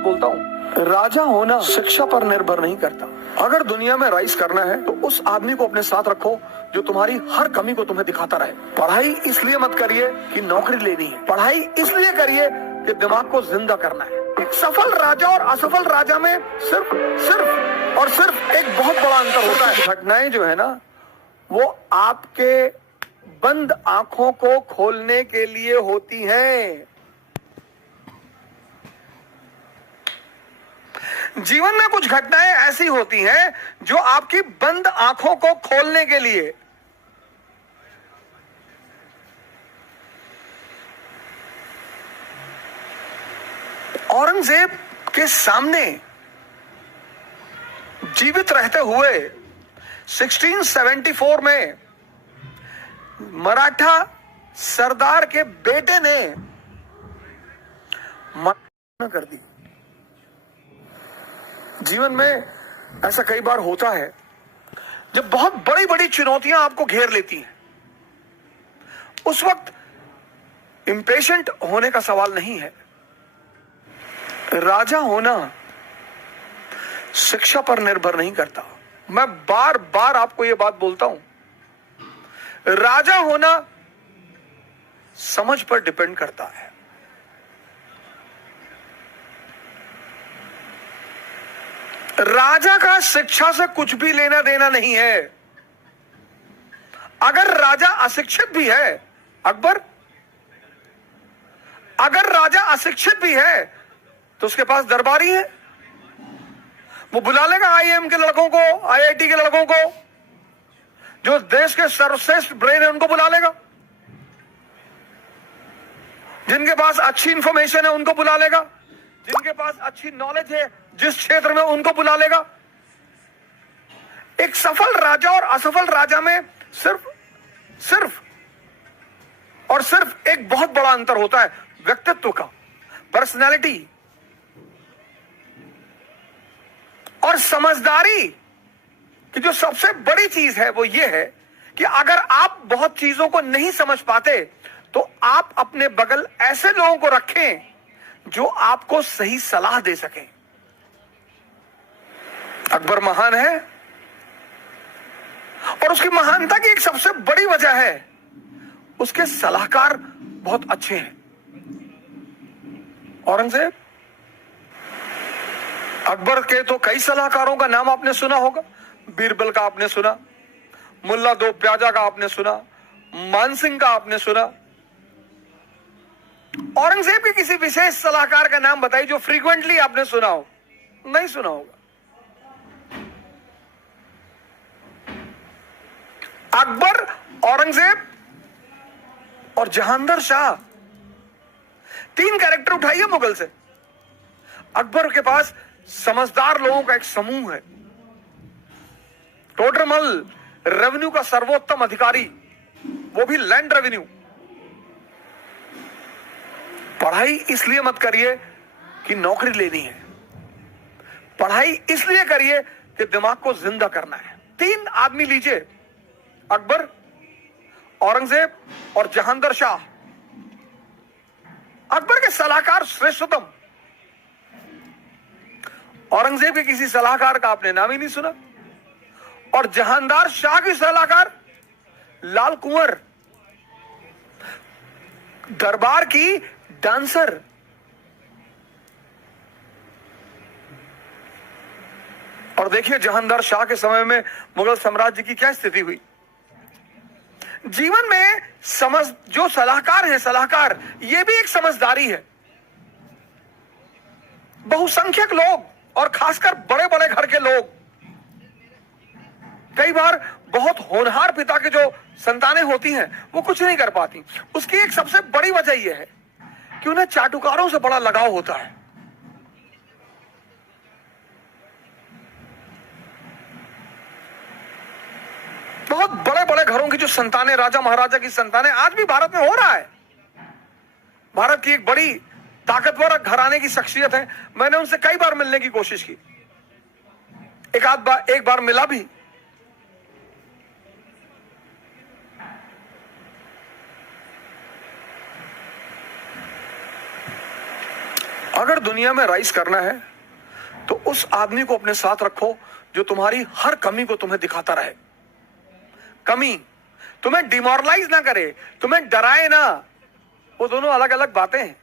बोलता हूँ, राजा होना शिक्षा पर निर्भर नहीं करता। अगर दुनिया में राइज करना है तो उस आदमी को अपने साथ रखो जो तुम्हारी हर कमी को तुम्हें दिखाता रहे। पढ़ाई इसलिए मत करिए कि नौकरी लेनी है, पढ़ाई इसलिए करिए कि दिमाग को जिंदा करना है। एक सफल राजा और असफल राजा में सिर्फ एक बहुत बड़ा अंतर होता है। घटनाएं जो है ना, वो आपके बंद आंखों को खोलने के लिए होती हैं। जीवन में कुछ घटनाएं ऐसी होती हैं जो आपकी बंद आंखों को खोलने के लिए। औरंगजेब के सामने जीवित रहते हुए 1674 में मराठा सरदार के बेटे ने मना कर दी। जीवन में ऐसा कई बार होता है जब बहुत बड़ी बड़ी चुनौतियां आपको घेर लेती हैं। उस वक्त इंपेशेंट होने का सवाल नहीं है। राजा होना शिक्षा पर निर्भर नहीं करता। मैं बार बार आपको यह बात बोलता हूं, राजा होना समझ पर डिपेंड करता है। राजा का शिक्षा से कुछ भी लेना देना नहीं है। अगर राजा अशिक्षित भी है, अगर राजा अशिक्षित भी है तो उसके पास दरबारी है। वो बुला लेगा आईएम के लड़कों को, आईआईटी के लड़कों को, जो देश के सर्वश्रेष्ठ ब्रेन है उनको बुला लेगा। जिनके पास अच्छी इंफॉर्मेशन है उनको बुला लेगा। जिनके पास अच्छी नॉलेज है जिस क्षेत्र में, उनको बुला लेगा। एक सफल राजा और असफल राजा में सिर्फ एक बहुत बड़ा अंतर होता है, व्यक्तित्व का, पर्सनैलिटी और समझदारी की। जो सबसे बड़ी चीज है वो ये है कि अगर आप बहुत चीजों को नहीं समझ पाते तो आप अपने बगल ऐसे लोगों को रखें जो आपको सही सलाह दे सकें। अकबर महान है और उसकी महानता की एक सबसे बड़ी वजह है उसके सलाहकार बहुत अच्छे हैं। औरंगजेब, अकबर के तो कई सलाहकारों का नाम आपने सुना होगा। बीरबल का आपने सुना, मुल्ला दो प्याजा का आपने सुना, मानसिंह का आपने सुना। औरंगजेब के किसी विशेष सलाहकार का नाम बताइए जो फ्रीक्वेंटली आपने सुना हो। नहीं सुना होगा। अकबर, औरंगजेब और जहांगीर शाह, तीन कैरेक्टर उठाइए मुगल से। अकबर के पास समझदार लोगों का एक समूह है, टोडरमल रेवेन्यू का सर्वोत्तम अधिकारी, वो भी लैंड रेवेन्यू। पढ़ाई इसलिए मत करिए कि नौकरी लेनी है, पढ़ाई इसलिए करिए कि दिमाग को जिंदा करना है। तीन आदमी लीजिए, अकबर, औरंगजेब और जहांगीर शाह। अकबर के सलाहकार श्रेष्ठतम, औरंगजेब के किसी सलाहकार का आपने नाम ही नहीं सुना। और जहांगीर शाह की सलाहकार लाल कुंवर, दरबार की डांसर। और देखिए जहांगीर शाह के समय में मुगल साम्राज्य की क्या स्थिति हुई। जीवन में जो सलाहकार है, सलाहकार ये भी एक समझदारी है। बहुसंख्यक लोग और खासकर बड़े बड़े घर के लोग, कई बार बहुत होनहार पिता के जो संतानें होती हैं वो कुछ नहीं कर पाती। उसकी एक सबसे बड़ी वजह यह है कि उन्हें चाटुकारों से बड़ा लगाव होता है। बहुत बड़े बड़े घरों की जो संतानें, राजा महाराजा की संतानें, आज भी भारत में हो रहा है। भारत की एक बड़ी ताकतवर घराने की शख्सियत है। मैंने उनसे कई बार मिलने की कोशिश की, एक बार मिला भी। अगर दुनिया में राइज करना है तो उस आदमी को अपने साथ रखो जो तुम्हारी हर कमी को तुम्हें दिखाता रहे। कमी तुम्हें डिमोरलाइज ना करे, तुम्हें डराए ना। वो दोनों अलग अलग बातें हैं।